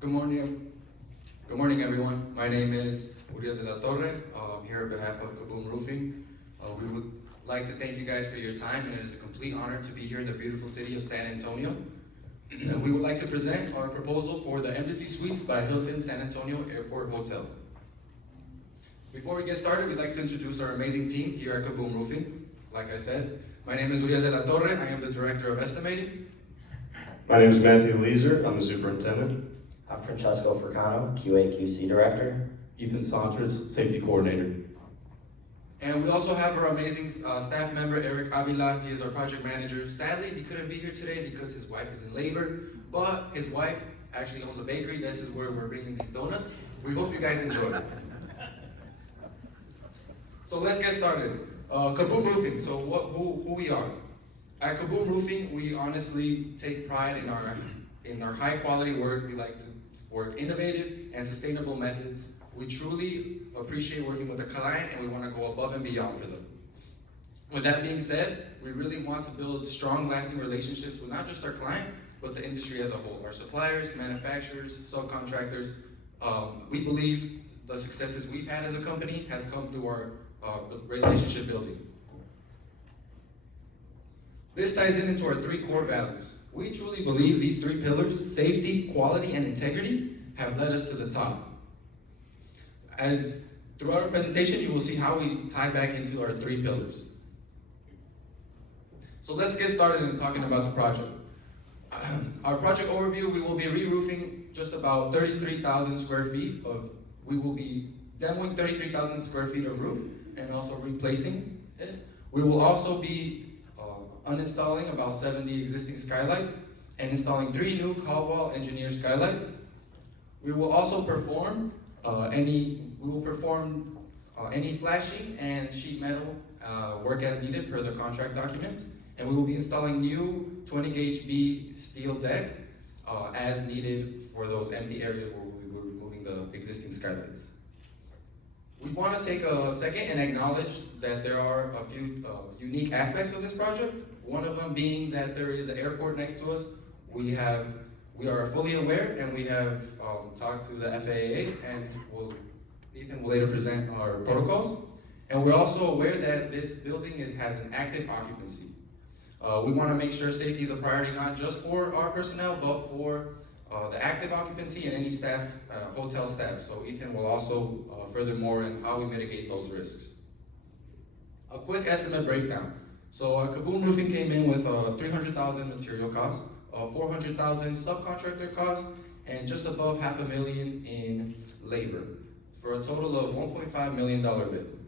Good morning. Good morning, everyone. My name is Uriel de la Torre. I'm here on behalf of Kaboom Roofing. We would like to thank you guys for your time, and it is a complete honor to be here in the beautiful city of San Antonio. We would like to present our proposal for the Embassy Suites by Hilton San Antonio Airport Hotel. Before we get started, we'd like to introduce our amazing team here at Kaboom Roofing. Like I said, my name is Uriel de la Torre. I am the Director of Estimating. My name is Matthew Leeser. I'm the superintendent. I'm Francesco Furcano, QA/QC Director. Ethan Sanchez, Safety Coordinator. And we also have our amazing staff member, Eric Avila. He is our project manager. Sadly, he couldn't be here today because his wife is in labor, but his wife actually owns a bakery. This is where we're bringing these donuts. We hope you guys enjoy. So let's get started. Kaboom Roofing, so who we are. At Kaboom Roofing, we honestly take pride in our high quality work. We like to work innovative and sustainable methods. We truly appreciate working with the client, and we want to go above and beyond for them. With that being said, we really want to build strong, lasting relationships with not just our client, but the industry as a whole. Our suppliers, manufacturers, subcontractors. We believe the successes we've had as a company has come through our relationship building. This ties into our three core values. We truly believe these three pillars, safety, quality, and integrity, have led us to the top. As throughout our presentation, you will see how we tie back into our three pillars. So let's get started in talking about the project. Our project overview, we will be re-roofing just about 33,000 square feet we will be demoing 33,000 square feet of roof and also replacing it. We will also be uninstalling about 70 existing skylights and installing 3 new Caldwell engineered skylights. We will also perform any flashing and sheet metal work as needed per the contract documents, and we will be installing new 20 gauge B steel deck as needed for those empty areas where we will be removing the existing skylights. We want to take a second and acknowledge that there are a few unique aspects of this project. One of them being that there is an airport next to us. We are fully aware, and we have talked to the FAA, and Ethan will later present our protocols. And we're also aware that this building has an active occupancy. We want to make sure safety is a priority not just for our personnel, but for the active occupancy and any staff, hotel staff. So Ethan will also furthermore in how we mitigate those risks. A quick estimate breakdown. So Kaboom Roofing came in with $300,000 material costs, $400,000 subcontractor costs, and just above $500,000 in labor, for a total of $1.5 million bid.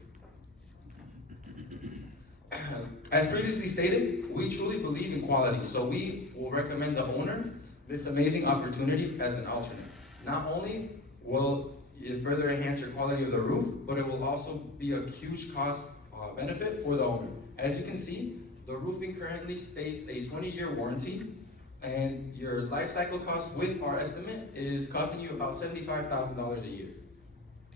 As previously stated, we truly believe in quality, so we will recommend the owner this amazing opportunity as an alternate. Not only will it further enhance your quality of the roof, but it will also be a huge cost benefit for the owner. As you can see, the roofing currently states a 20-year warranty, and your life cycle cost with our estimate is costing you about $75,000 a year.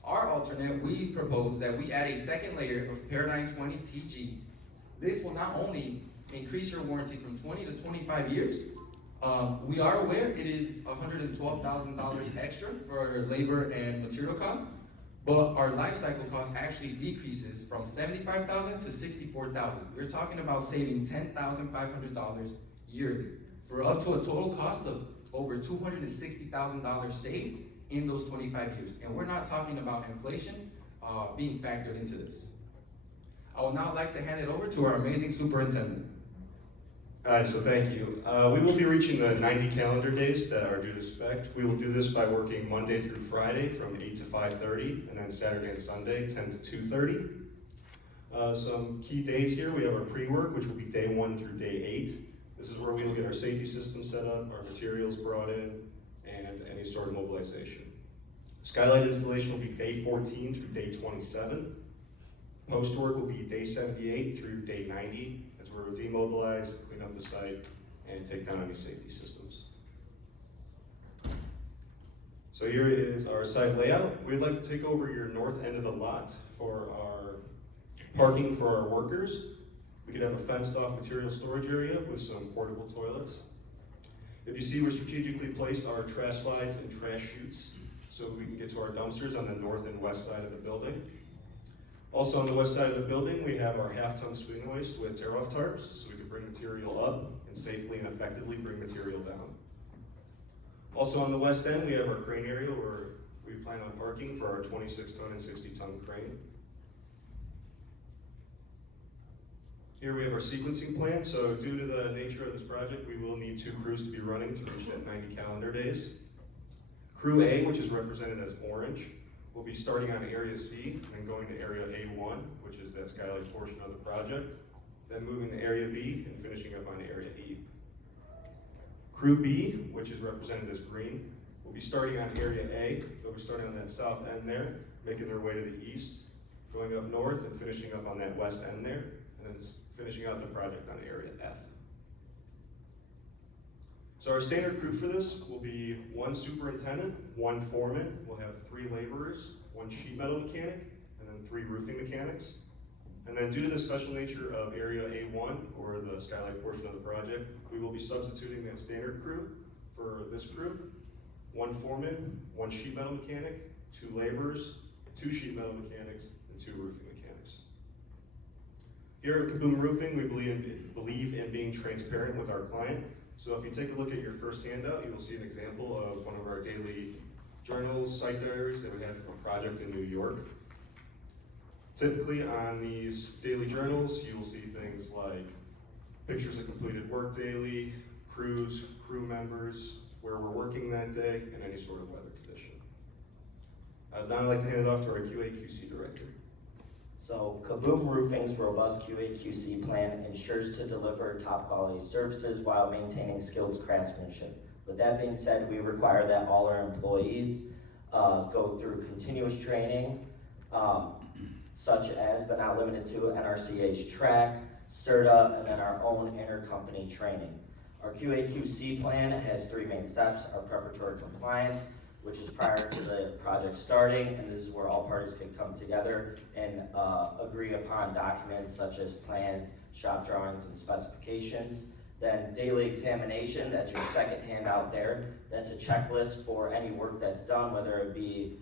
Our alternate, we propose that we add a second layer of Paradigm 20 TG. This will not only increase your warranty from 20 to 25 years, we are aware it is $112,000 extra for labor and material costs, but our life cycle cost actually decreases from $75,000 to $64,000. We're talking about saving $10,500 yearly for up to a total cost of over $260,000 saved in those 25 years. And we're not talking about inflation being factored into this. I would now like to hand it over to our amazing superintendent. All right, so thank you. We will be reaching the 90 calendar days that are due to spec. We will do this by working Monday through Friday from 8 to 5:30, and then Saturday and Sunday, 10 to 2:30. Some key days here, we have our pre-work, which will be day 1 through day 8. This is where we will get our safety system set up, our materials brought in, and any sort of mobilization. Skylight installation will be day 14 through day 27. Post-work will be day 78 through day 90. That's where we'll demobilize, clean up the site, and take down any safety systems. So here is our site layout. We'd like to take over your north end of the lot for our parking for our workers. We could have a fenced off material storage area with some portable toilets. If you see, we're strategically placed our trash slides and trash chutes so we can get to our dumpsters on the north and west side of the building. Also on the west side of the building, we have our half-ton swing hoist with tear-off tarps so we can bring material up and safely and effectively bring material down. Also on the west end, we have our crane area where we plan on parking for our 26-ton and 60-ton crane. Here we have our sequencing plan. So due to the nature of this project, we will need 2 crews to be running to reach that 90 calendar days. Crew A, which is represented as orange, will be starting on Area C and going to Area A1, which is that skylight portion of the project, then moving to Area B and finishing up on Area E. Crew B, which is represented as green, will be starting on Area A. They'll be starting on that south end there, making their way to the east, going up north and finishing up on that west end there, and then finishing out the project on Area F. So our standard crew for this will be 1 superintendent, 1 foreman, we'll have 3 laborers, 1 sheet metal mechanic, and then 3 roofing mechanics. And then due to the special nature of Area A1, or the skylight portion of the project, we will be substituting that standard crew for this crew. 1 foreman, 1 sheet metal mechanic, 2 laborers, 2 sheet metal mechanics, and 2 roofing mechanics. Here at Kaboom Roofing, we believe in being transparent with our client. So if you take a look at your first handout, you will see an example of one of our daily journals, site diaries that we have from a project in New York. Typically on these daily journals, you will see things like pictures of completed work daily, crews, crew members, where we're working that day, and any sort of weather condition. Now I'd like to hand it off to our QA/QC director. So Kaboom Roofing's robust QA/QC plan ensures to deliver top quality services while maintaining skilled craftsmanship. With that being said, we require that all our employees go through continuous training, such as, but not limited to, NRCH track, CERTA, and then our own intercompany training. Our QA/QC plan has 3 main steps: our preparatory compliance, which is prior to the project starting, and this is where all parties can come together and agree upon documents such as plans, shop drawings, and specifications. Then daily examination, that's your second handout there. That's a checklist for any work that's done, whether it be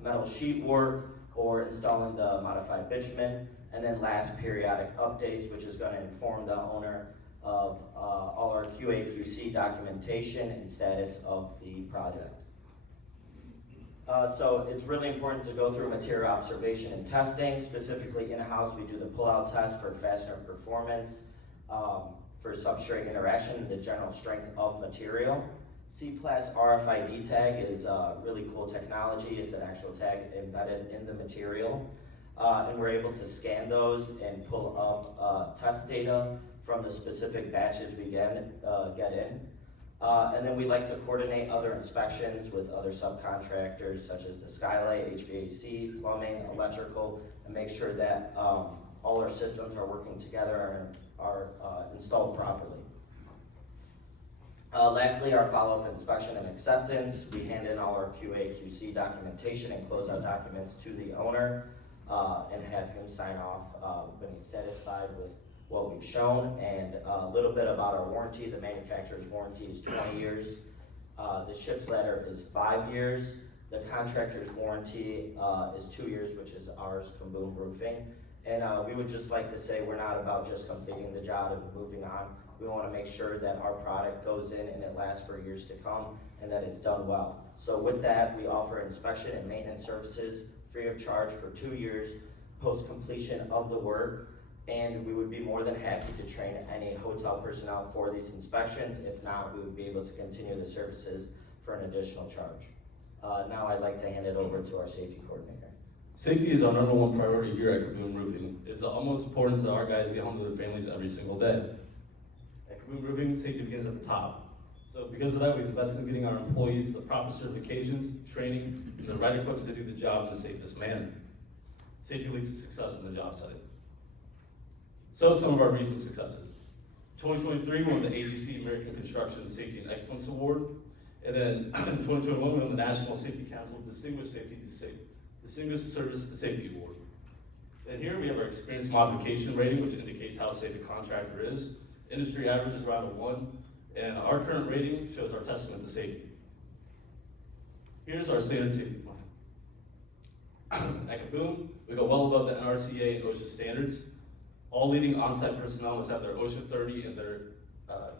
metal sheet work or installing the modified bitumen. And then last, periodic updates, which is going to inform the owner of all our QA/QC documentation and status of the project. So it's really important to go through material observation and testing. Specifically in-house, we do the pull-out test for fastener performance, for substrate interaction, and the general strength of material. C-Plus RFID tag is really cool technology. It's an actual tag embedded in the material. And we're able to scan those and pull up test data from the specific batches we get in. And then we like to coordinate other inspections with other subcontractors such as the skylight, HVAC, plumbing, electrical, and make sure that all our systems are working together and are installed properly. Lastly, our follow-up inspection and acceptance. We hand in all our QA/QC documentation and closeout documents to the owner and have him sign off when he's satisfied with what we've shown. And a little bit about our warranty. The manufacturer's warranty is 20 years. The ship's ladder is 5 years. The contractor's warranty is 2 years, which is ours, Kaboom Roofing. And we would just like to say we're not about just completing the job and moving on. We want to make sure that our product goes in and it lasts for years to come and that it's done well. So with that, we offer inspection and maintenance services free of charge for 2 years post completion of the work. And we would be more than happy to train any hotel personnel for these inspections. If not, we would be able to continue the services for an additional charge. Now I'd like to hand it over to our safety coordinator. Safety is our #1 priority here at Kaboom Roofing. It's of utmost importance that our guys get home to their families every single day. At Kaboom Roofing, safety begins at the top. So because of that, we've invested in getting our employees the proper certifications, training, and the right equipment to do the job in the safest manner. Safety leads to success on the job site. So some of our recent successes. 2023, we won the AGC American Construction Safety and Excellence Award. And then in 2021, we won the National Safety Council Distinguished Service to Safety Award. And here we have our experience modification rating, which indicates how safe a contractor is. Industry average is around a 1. And our current rating shows our testament to safety. Here's our standard safety plan. At Kaboom, we go well above the NRCA and OSHA standards. All leading on-site personnel must have their OSHA 30 and their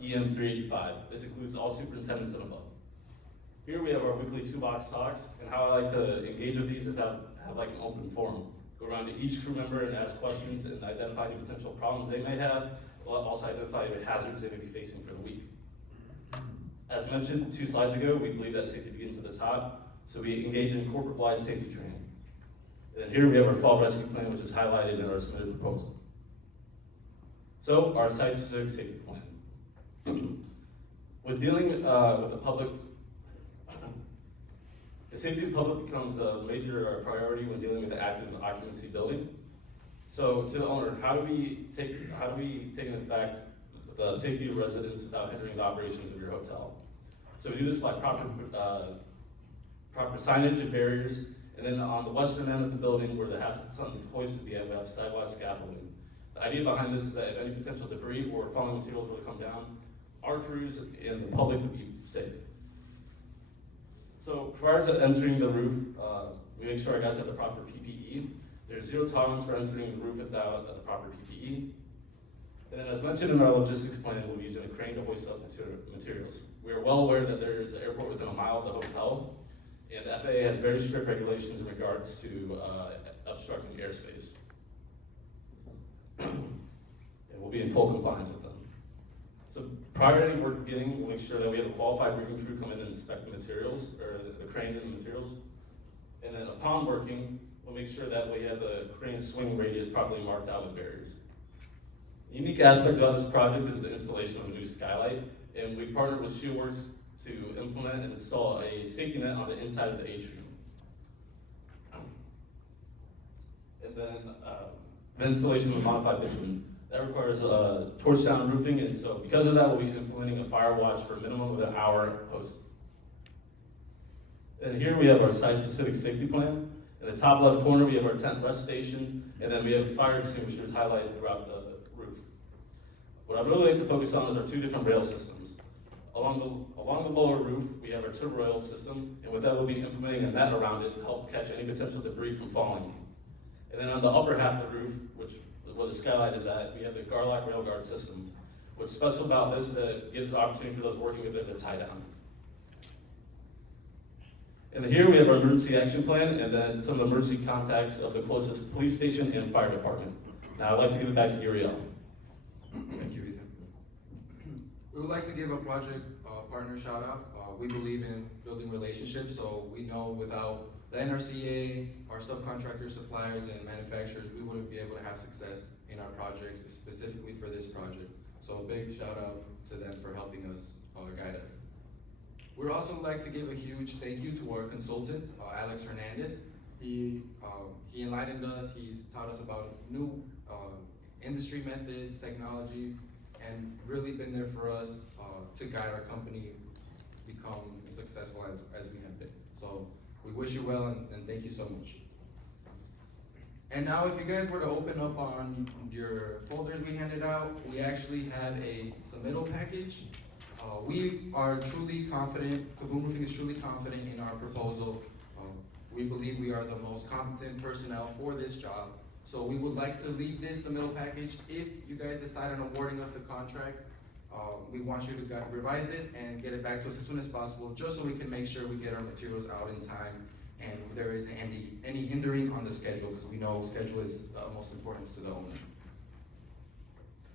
EM 385. This includes all superintendents and above. Here we have our weekly 2-box talks, and how I like to engage with these is have like an open forum. Go around to each crew member and ask questions and identify any potential problems they may have, but also identify the hazards they may be facing for the week. As mentioned 2 slides ago, we believe that safety begins at the top, so we engage in corporate-wide safety training. And here we have our fall rescue plan, which is highlighted in our submitted proposal. So, our site-specific safety plan. With dealing with the public, the safety of the public becomes a major priority when dealing with the active occupancy building. So, to the owner, how do we take into effect the safety of residents without hindering the operations of your hotel? So we do this by proper signage and barriers, and then on the western end of the building where the half-ton hoist would be at, we have sidewalk scaffolding. The idea behind this is that if any potential debris or falling materials were to come down, our crews and the public would be safe. So prior to entering the roof, we make sure our guys have the proper PPE. There's 0 tolerance for entering the roof without the proper PPE. And then as mentioned in our logistics plan, we'll be using a crane to hoist up materials. We are well aware that there is an airport within a mile of the hotel, and the FAA has very strict regulations in regards to obstructing airspace. And we'll be in full compliance with them. So prior to any work beginning, we'll make sure that we have a qualified rigging crew come in and inspect the materials, or the crane and the materials. And then upon working, we'll make sure that we have the crane swing radius properly marked out with barriers. The unique aspect of this project is the installation of a new skylight, and we've partnered with Shieldworks to implement and install a safety net on the inside of the atrium. And then the installation of modified bitumen. That requires torch down roofing, and so because of that, we'll be implementing a fire watch for a minimum of an hour post. And here we have our site-specific safety plan. In the top left corner, we have our tent rest station, and then we have fire extinguishers highlighted throughout the roof. What I'd really like to focus on is our 2 different rail systems. Along the lower roof, we have our turbo rail system, and with that, we'll be implementing a net around it to help catch any potential debris from falling. And then on the upper half of the roof, where the skylight is at, we have the Garlock rail guard system. What's special about this is that it gives opportunity for those working with it to tie down. And then here we have our emergency action plan, and then some of the emergency contacts of the closest police station and fire department. Now I'd like to give it back to Uriel. Thank you, Ethan. We would like to give a project partner shout out. We believe in building relationships, so we know without the NRCA, our subcontractors, suppliers, and manufacturers, we wouldn't be able to have success in our projects, specifically for this project. So a big shout out to them for helping us guide us. We'd also like to give a huge thank you to our consultant, Alex Hernandez. He enlightened us, he's taught us about new industry methods, technologies, and really been there for us to guide our company become successful as we have been. So we wish you well and thank you so much. And now if you guys were to open up on your folders we handed out, we actually have a submittal package. We are truly confident, Kaboom Roofing is truly confident in our proposal. We believe we are the most competent personnel for this job. So we would like to leave this submittal package. If you guys decide on awarding us the contract, we want you to revise this and get it back to us as soon as possible, just so we can make sure we get our materials out in time and there isn't any hindering on the schedule, because we know schedule is of most importance to the owner.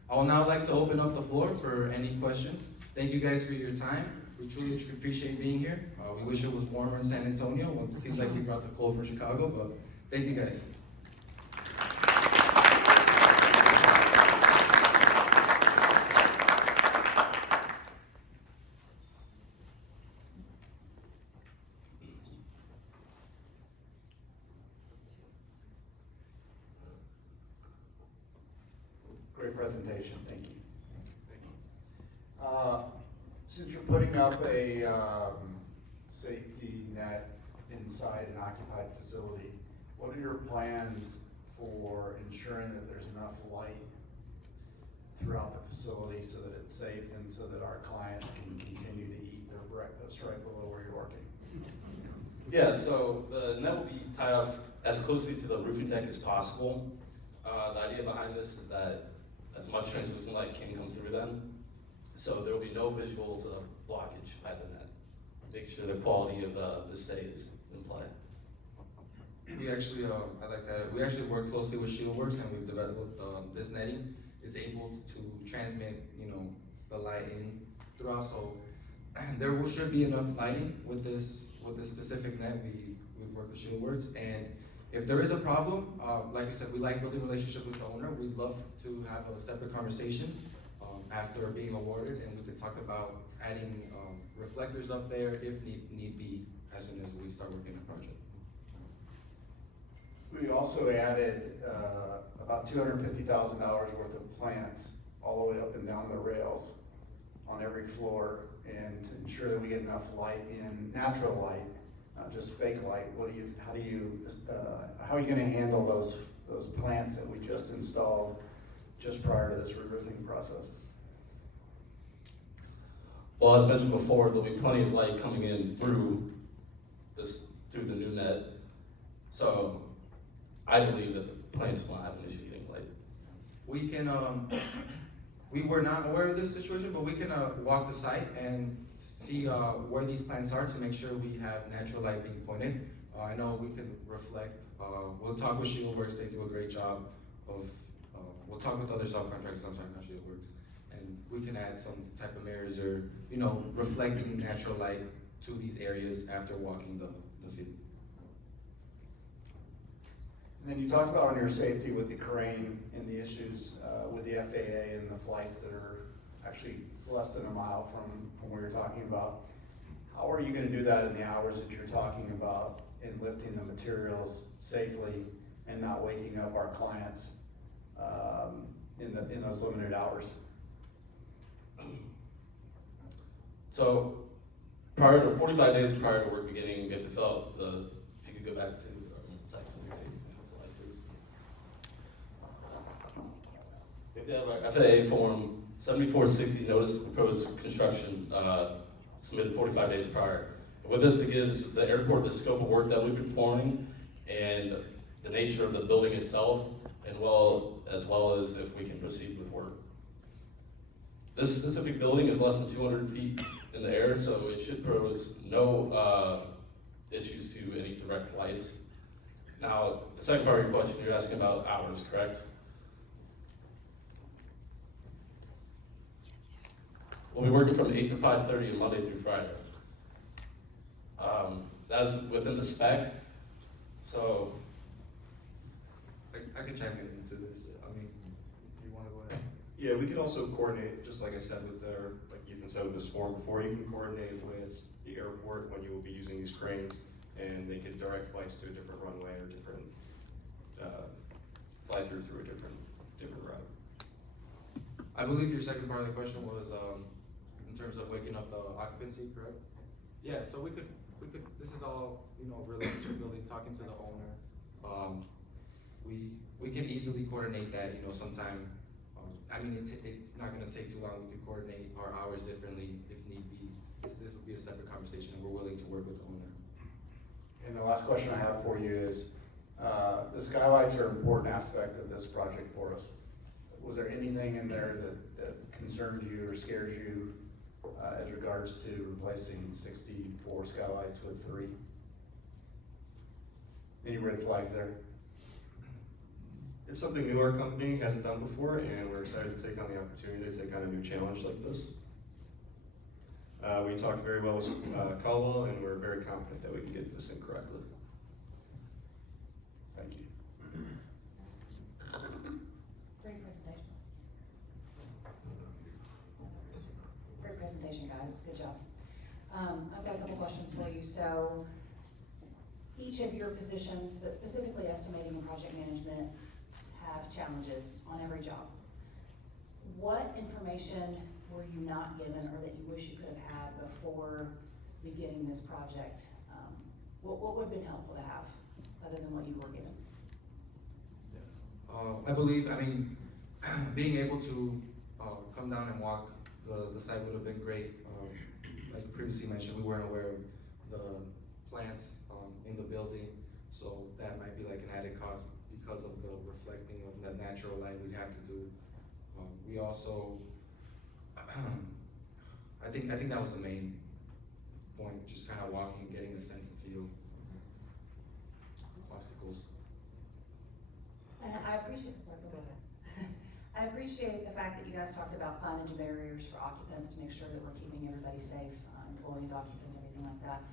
I would now like to open up the floor for any questions. Thank you guys for your time. We truly appreciate being here. We wish it was warmer in San Antonio. Well, it seems like we brought the cold for Chicago, but thank you guys. Great presentation, thank you. Since you're putting up a safety net inside an occupied facility, what are your plans for ensuring that there's enough light throughout the facility so that it's safe and so that our clients can continue to eat their breakfast right below where you're working? Yeah, so the net will be tied off as closely to the roofing deck as possible. The idea behind this is that as much translucent light can come through them, so there will be no visual blockage by the net. Make sure the quality of the stay is in play. We actually, as I said, we actually work closely with Shieldworks, and we've developed this netting is able to transmit, the light in throughout. So should be enough lighting with this specific net. We've worked with Shieldworks, and if there is a problem, like I said, we like building a relationship with the owner. We'd love to have a separate conversation after being awarded, and we could talk about adding reflectors up there if need be as soon as we start working on the project. We also added about $250,000 worth of plants all the way up and down the rails on every floor, and to ensure that we get enough light in, natural light, not just fake light. How are you gonna handle those plants that we just installed just prior to this re-roofing process? Well, as mentioned before, there'll be plenty of light coming in through the new net. So I believe that the plants won't have an issue getting light. We can, we were not aware of this situation, but we can walk the site and see where these plants are to make sure we have natural light being pointed. I know we can reflect, we'll talk with Shieldworks, they do a great job of, we'll talk with other subcontractors, I'm sorry, not Shieldworks, and we can add some type of mirrors or, reflecting natural light to these areas after walking the field. And then you talked about on your safety with the crane and the issues with the FAA and the flights that are actually less than a mile from where you're talking about. How are you gonna do that in the hours that you're talking about in lifting the materials safely and not waking up our clients in those limited hours? So 45 days prior to work beginning, we have to fill out if you could go back to site physics, slide please. We have to have our FAA form 7460 notice of proposed construction submitted 45 days prior. And with this, it gives the airport the scope of work that we've been performing and the nature of the building itself, and as well as if we can proceed with work. This specific building is less than 200 feet in the air, so it should pose no issues to any direct flights. Now, the second part of your question, you're asking about hours, correct? We'll be working from 8 to 5:30 Monday through Friday. That's within the spec, so. I can chime into this. I mean, if you want to go ahead. Yeah, we could also coordinate, just like I said like Ethan said with this form before, you can coordinate with the airport when you will be using these cranes, and they can direct flights to a different runway or different, fly through a different route. I believe your second part of the question was in terms of waking up the occupancy, correct? Yeah, so we could, this is all, relationship building, talking to the owner. We can easily coordinate that, sometime. I mean, it's not gonna take too long. We could coordinate our hours differently if need be. This would be a separate conversation, and we're willing to work with the owner. And the last question I have for you is, the skylights are an important aspect of this project for us. Was there anything in there that concerns you or scares you as regards to replacing 64 skylights with 3? Any red flags there? It's something new our company hasn't done before, and we're excited to take on the opportunity to take on a new challenge like this. We talked very well with Caldwell, and we're very confident that we can get this in correctly. Thank you. Great presentation. Great presentation, guys. Good job. I've got a couple questions for you. So each of your positions, but specifically estimating and project management, have challenges on every job. What information were you not given or that you wish you could have had before beginning this project? What would have been helpful to have other than what you were given? I believe, being able to come down and walk the site would have been great. Like previously mentioned, we weren't aware of the plants in the building, so that might be like an added cost because of the reflecting of the natural light we'd have to do. We also, I think that was the main point, just kind of walking and getting the sense and feel. Obstacles. And I appreciate, sorry, go ahead. I appreciate the fact that you guys talked about signage and barriers for occupants to make sure that we're keeping everybody safe, employees, occupants, everything like that.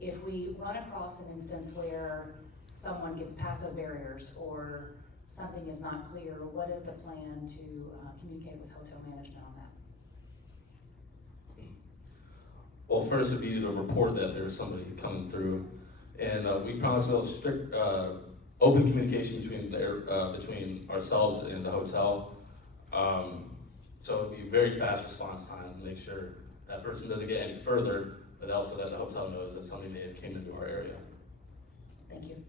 If we run across an instance where someone gets past those barriers or something is not clear, what is the plan to communicate with hotel management on that? Well, first would be to report that there's somebody coming through, and we promise we'll have strict, open communication between ourselves and the hotel. So it'd be very fast response time to make sure that person doesn't get any further, but also that the hotel knows that somebody may have came into our area. Thank you.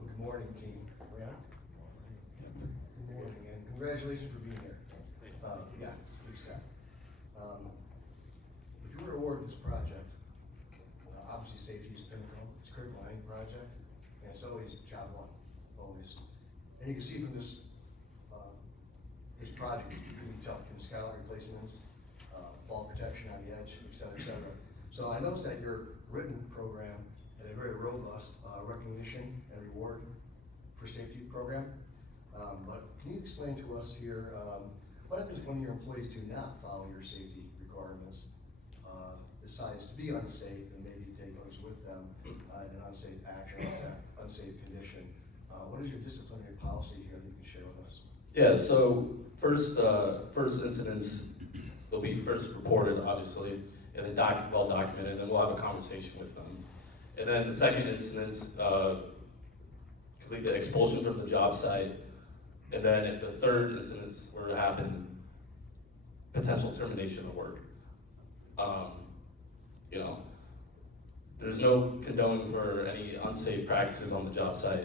Good morning, team. Good morning, and congratulations for being here. Yeah, please, Scott. If you were awarded this project, obviously safety is pinnacle, it's critical on any project, and it's always job one, always. And you can see from this, this project, it's really tough, in skylight replacements, fall protection on the edge, et cetera, et cetera. So I noticed that your written program had a very robust recognition and reward for safety program. But can you explain to us here, what happens when your employees do not follow your safety requirements, decides to be unsafe and maybe take others with them in an unsafe action, unsafe condition? What is your disciplinary policy here that you can share with us? Yeah, so first incidents will be first reported, obviously, and then well documented, and then we'll have a conversation with them. And then the second incident, complete the expulsion from the job site. And then if the third incident were to happen, potential termination of work. You know, there's no condoning for any unsafe practices on the job site.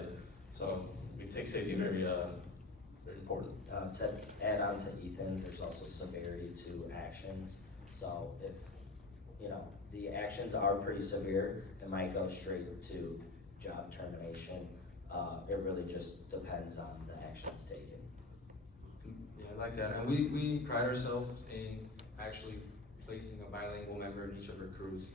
So we take safety very, very important. To add on to Ethan, there's also severity to actions. So if, you know, the actions are pretty severe, it might go straight to job termination. It really just depends on the actions taken. Yeah, I'd like that. And we pride ourselves in actually placing a bilingual member in each of our crews.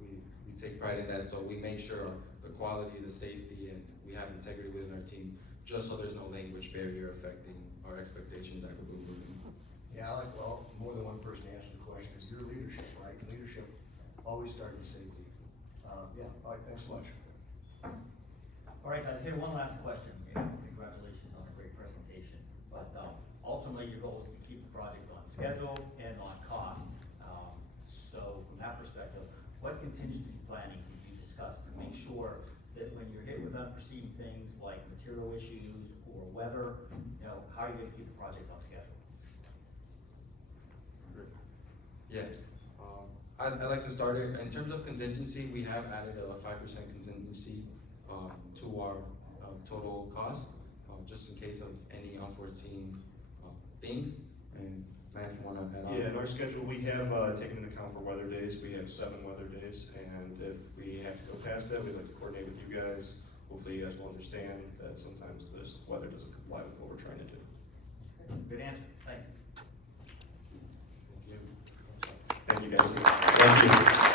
We take pride in that, so we make sure the quality, the safety, and we have integrity within our team, just so there's no language barrier affecting our expectations at Kaboom Roofing. Yeah, I like, well, more than one person answered the question, it's your leadership, right? Leadership always starts with safety. Yeah, all right, thanks so much. All right, guys, here, one last question. Congratulations on a great presentation. But ultimately, your goal is to keep the project on schedule and on cost. So from that perspective, what contingency planning did you discuss to make sure that when you're hit with unforeseen things like material issues or weather, you know, how are you gonna keep the project on schedule? Yeah, I'd like to start it. In terms of contingency, we have added a 5% contingency to our total cost, just in case of any unforeseen things. And Matt, if you want to add on? Yeah, in our schedule, we have taken into account for weather days. We have 7 weather days, and if we have to go past that, we'd like to coordinate with you guys. Hopefully you guys will understand that sometimes this weather doesn't comply with what we're trying to do. Good answer, thanks. Thank you. Thank you guys. Thank you.